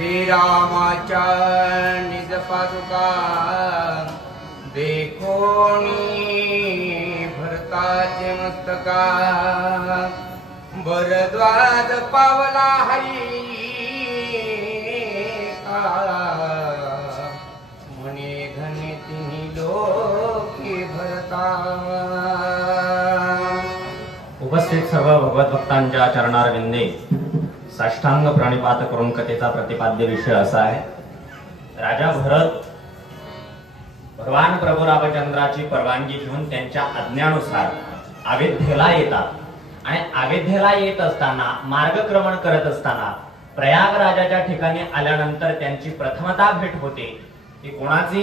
श्रीरामाच्या निज पादुका देखोनी भरताचे मस्तका भरद्वाज पावला हरी म्हणे घने तिन्ही लोकी भरता. उपस्थित सर्व भगवत भक्तांच्या चरणारविंदे साष्टांग प्रणिपात करून कथेचा प्रतिपाद्य विषय असा आहे. राजा भरत भगवान प्रभू रामचंद्राची परवानगी घेऊन त्यांच्या आज्ञानुसार अयोध्येला येतात आणि अयोध्येला येत असताना मार्गक्रमण करत असताना प्रयागराजाच्या ठिकाणी आल्यानंतर त्यांची प्रथमतः भेट होते ती कोणाची?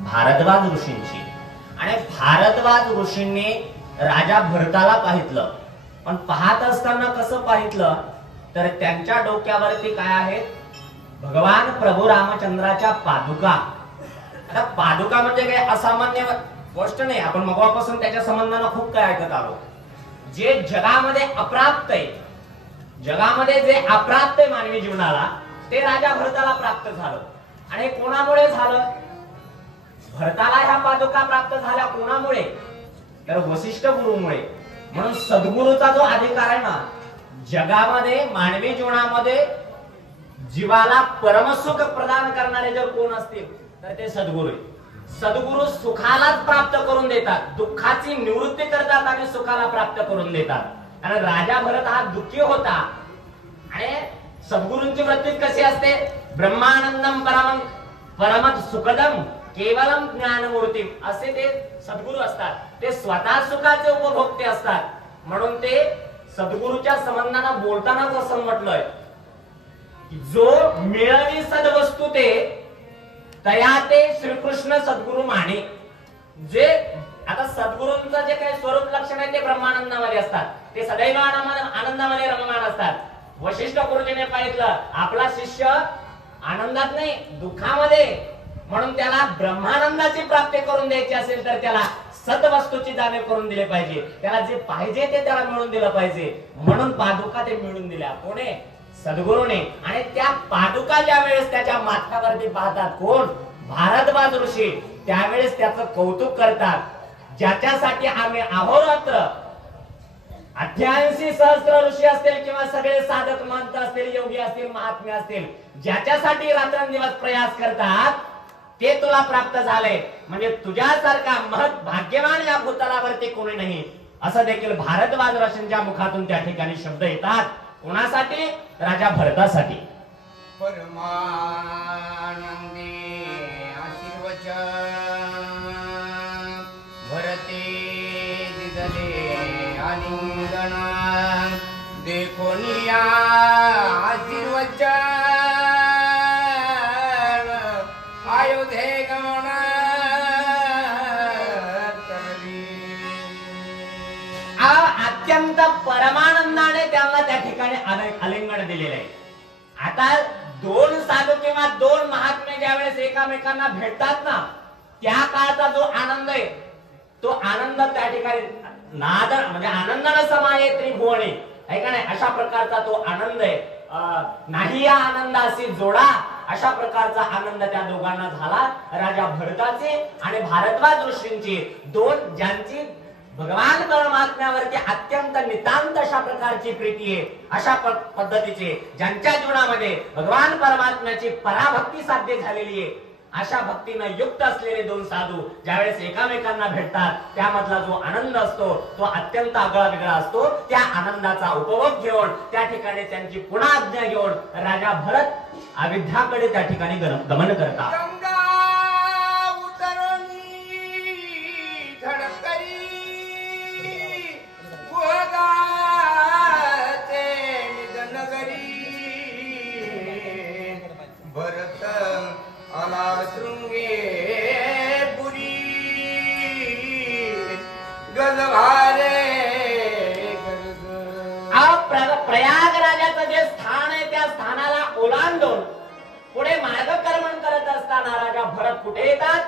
भारद्वाज ऋषींची. आणि भारद्वाज ऋषींनी राजा भरताला पाहितलं. पण पाहत असताना कसं पाहितलं तर त्यांच्या डोक्यावरती काय आहे? भगवान प्रभू रामचंद्राच्या पादुका. आता पादुका म्हणजे काही असामान्य गोष्ट नाही. आपण मगापासून त्याच्या संबंधाने खूप काय ऐकत आलो. जे जगामध्ये अप्राप्त आहे, जगामध्ये जे अप्राप्त आहे मानवी जीवनाला, ते राजा भरताला प्राप्त झालं. आणि कोणामुळे झालं? भरताला ह्या पादुका प्राप्त झाल्या कोणामुळे? तर वशिष्ठ गुरुमुळे. म्हणून सद्गुरूचा जो अधिकार आहे ना, जगामध्ये मानवी जीवनामध्ये जीवाला परमसुख प्रदान करणारे जर कोण असतील तर ते सद्गुरू. सद्गुरू सुखालाच प्राप्त करून देतात, दुःखाची निवृत्ती करतात आणि सुखाला प्राप्त करून देतात. कारण राजा भरत हा दुःखी होता आणि सद्गुरूंची वृत्ती कशी असते? ब्रह्मानंदम परमं परमत सुखदम केवलम ज्ञानमूर्ती असे ते सद्गुरू असतात. ते स्वतः सुखाचे उपभोक्ते असतात. म्हणून ते सद्गुरूच्या संबंधाने बोलताना असं म्हटलंय की जो मिळवी सद्वस्तू ते तया ते श्रीकृष्ण सद्गुरू माने. जे आता सद्गुरूंचं जे काही स्वरूप लक्षण आहे ते ब्रह्मानंदामध्ये असतात, ते सदैव आनंदामध्ये रममाण असतात. वशिष्ठ गुरुजीने पाहितलं आपला शिष्य आनंदात नाही दुःखामध्ये, म्हणून त्याला ब्रह्मानंदाची प्राप्ती करून द्यायची असेल तर त्याला सद्वस्तूची जाणीव करून दिले पाहिजे. त्याला जे पाहिजे ते त्याला मिळून दिलं पाहिजे. म्हणून पादुका ते मिळून दिल्या कोणे? सद्गुरूने. आणि त्या पादुका ज्या वेळेस त्याच्या माथ्यावरती पाहतात कोण? भारद्वाज ऋषी, त्यावेळेस त्याचं कौतुक करतात. ज्याच्यासाठी आम्ही अहोरात्र 88 सहस्त्र ऋषी असतील किंवा सगळे साधक मंत्र असतील, योगी असतील, महात्मे असतील, ज्याच्यासाठी रात्रंदिवस प्रयास करतात ते तुला प्राप्त झाले. म्हणजे तुझ्यासारखा महत् भाग्यवान या भूतलावरती कोणी नाही. असं देखील भारद्वाज ऋषींच्या मुखातून त्या ठिकाणी शब्द येतात. कोणासाठी? राजा भरतासाठी. परमानंदी आशीर्वचन भरते दिदले आलिंगन देखोनिया आशीर्वचन अयोध्ये गमन अत्यंत परमानंदाने त्यांना त्या ठिकाणी आलिंगन दिलेले आहे. आता दोन साधू किंवा दोन महात्मे ज्यावेळेस एकामेकांना भेटतात ना, त्या काळचा जो आनंद आहे तो आनंद त्या ठिकाणी नाद म्हणजे आनंदाने समाये त्रिभुवने आहे का नाही, अशा प्रकारचा तो आनंद आहे. नाही या आनंदाशी जोडा अशा प्रकारचा आनंद त्या दोघांना झाला. राजा भरताचे आणि भारद्वाज ऋषींची, दोन ज्यांची भगवान परमात्म्यावरती अत्यंत नितांत अशा प्रकारची प्रीती आहे, अशा पद्धतीचे ज्यांच्या जीवनामध्ये भगवान परमात्म्याची पराभक्ती साध्य झालेली आहे, अशा भक्तीनं युक्त असलेले दोन साधू ज्यावेळेस एकामेकांना भेटतात त्यामधला जो आनंद असतो तो अत्यंत आगळा वेगळा असतो. त्या आनंदाचा उपभोग घेऊन त्या ठिकाणी त्यांची पुन्हा आज्ञा घेऊन राजा भरत अयोध्याकडे त्या ठिकाणी गमन करतात. भरत आला शृंगे पुरी गजभारे. प्रयागराजाचं जे स्थान आहे त्या स्थानाला ओलांडून पुढे मार्गक्रमण करत असताना राजा भरत कुठे येतात?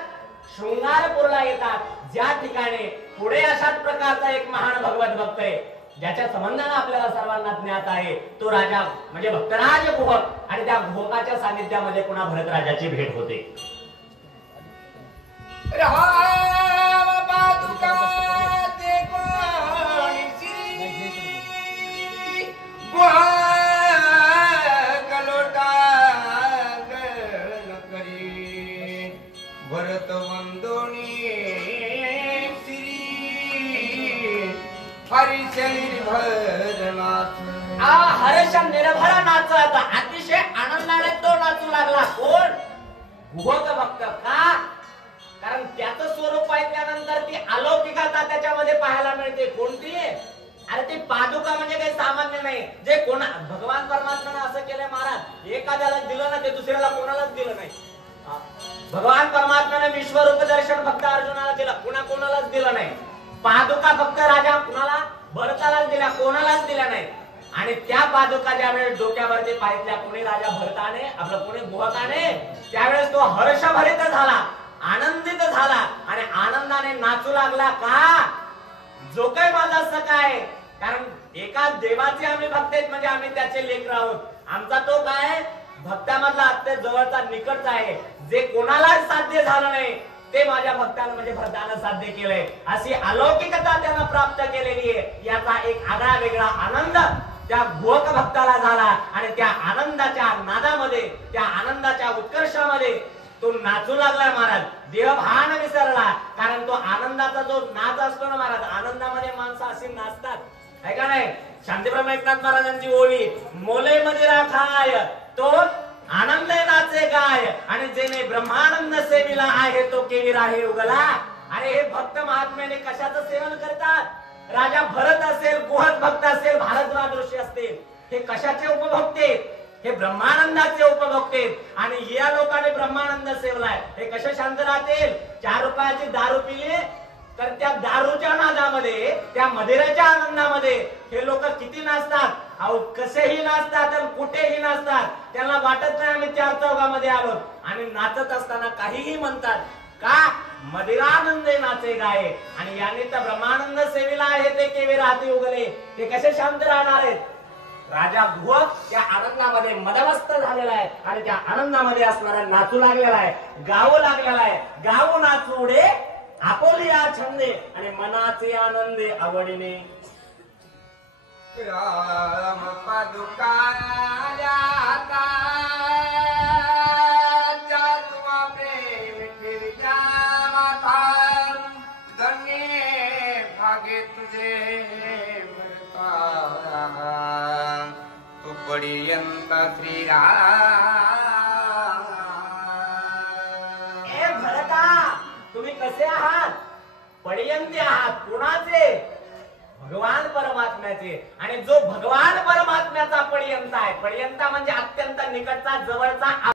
शृंगारपूरला येतात. ज्या ठिकाणी पुढे अशाच प्रकारचा एक महान भगवत भक्त आहे ज्याच्या संबंधाने आपल्याला सर्वांना ज्ञात आहे, तो राजा म्हणजे भक्तराज गुहक. आणि त्या भोगाच्या सानिध्यामध्ये पुन्हा भरतराजाची भेट होते. राम पादुका ते कोणीसी गलोटा गण करी भरत वंदोनी श्री हरिश निर्भरनाथ हर्ष निर्भर नाचत अतिशय आनंदाने तो नाचू लागला. कोण? भूभोग भक्त. का? कारण त्याचं स्वरूप ऐकल्यानंतर ती अलौकिकता त्याच्यामध्ये पाहायला मिळते. कोणती? अरे ती पादुका म्हणजे काही सामान्य नाही. जे कोणा भगवान परमात्म्याने असं केलंय महाराज, एखाद्याला दिलं ना ते दुसऱ्याला कोणालाच दिलं नाही. भगवान परमात्म्याने विश्वरूप दर्शन फक्त अर्जुनाला दिलं, कोणालाच दिलं नाही. पादुका फक्त राजा कुणाला? भरतालाच दिल्या, कोणालाच दिल्या नाही. आणि त्या पादुका ज्यावेळेस डोक्यावरती पाहितल्या कोणी राजा भरताने, आपलं कोणी भोगाने, त्यावेळेस तो हर्षभरित झाला, आनंदित झाला आणि आनंदाने नाचू लागला. का? जो काही माझा सखा आहे, कारण एका देवाचे आम्ही भक्त आहेत म्हणजे आम्ही त्याचे लेकर आहोत. आमचा तो काय भक्तामधला अत्यंत जवळचा निकटचा आहे. जे कोणालाच साध्य झालं नाही ते माझ्या भक्ताला म्हणजे भरतानं साध्य केलंय. अशी अलौकिकता त्यांना प्राप्त केलेली आहे. याचा एक आगळा वेगळा आनंद त्या भोग भक्ताला झाला आणि त्या आनंदाच्या नादामध्ये, त्या आनंदाच्या उत्कर्षामध्ये तो नाचू लागला महाराज. देहभान विसरला. कारण तो आनंदाचा जो नाच असतो ना महाराज, आनंदामध्ये माणसं अशी नाचतात, आहे का नाही? शांतीप्रभू एकनाथ महाराजांची ओळी, मोले मदिरा खाय तो आनंद नाचे गाय आणि जेने ब्रह्मानंद सेविला आहे तो केवी राहे उगला. अरे हे भक्त महात्म्याने कशाचं सेवन करतात? राजा भरत असेल, गुहत भक्त असेल, भारद्वाज ऋषी असतील, हे कशाचे उपभोक्ते? हे ब्रह्मानंदाचे उपभोक्ते. आणि या लोकांनी ब्रह्मानंद सेवलाय, हे कसे शांत राहतील? 4 रुपयाची दारू पिली तर त्या दारूच्या नादामध्ये, त्या मदिराच्या आनंदामध्ये हे लोक किती नाचतात. अहो कसेही नाचतात आणि कुठेही नाचतात. त्यांना वाटत नाही आम्ही 4 चौघामध्ये आलो. आणि नाचत असताना काहीही म्हणतात. का? मदिरानंदे नाचे गाये. आणि याने तर ब्रह्मानंद सेविला आहे ते केवे राहते उगले. ते कसे शांत राहणार आहेत? राजा भुव त्या आनंदामध्ये मदमस्त झालेला आहे आणि त्या आनंदामध्ये असणारा नाचू लागलेला आहे, गावू लागलेला आहे. गावू नाचूडे आपोलिया छंदे आणि मनाचे आनंदे आवडीने. राम पादुका जाता जातुआ प्रेम ठेविया माथा धन्य भागे तुझे भरता तू पर्यंत श्रीराम. ए भरता, तुम्ही कसे आहात? पर्यंती आहात. कुणाचे? भगवान परमात्म्याचे. आणि जो भगवान परमात्म्याचा पर्यंत आहे, पर्यंत म्हणजे अत्यंत निकटचा, जवळचा.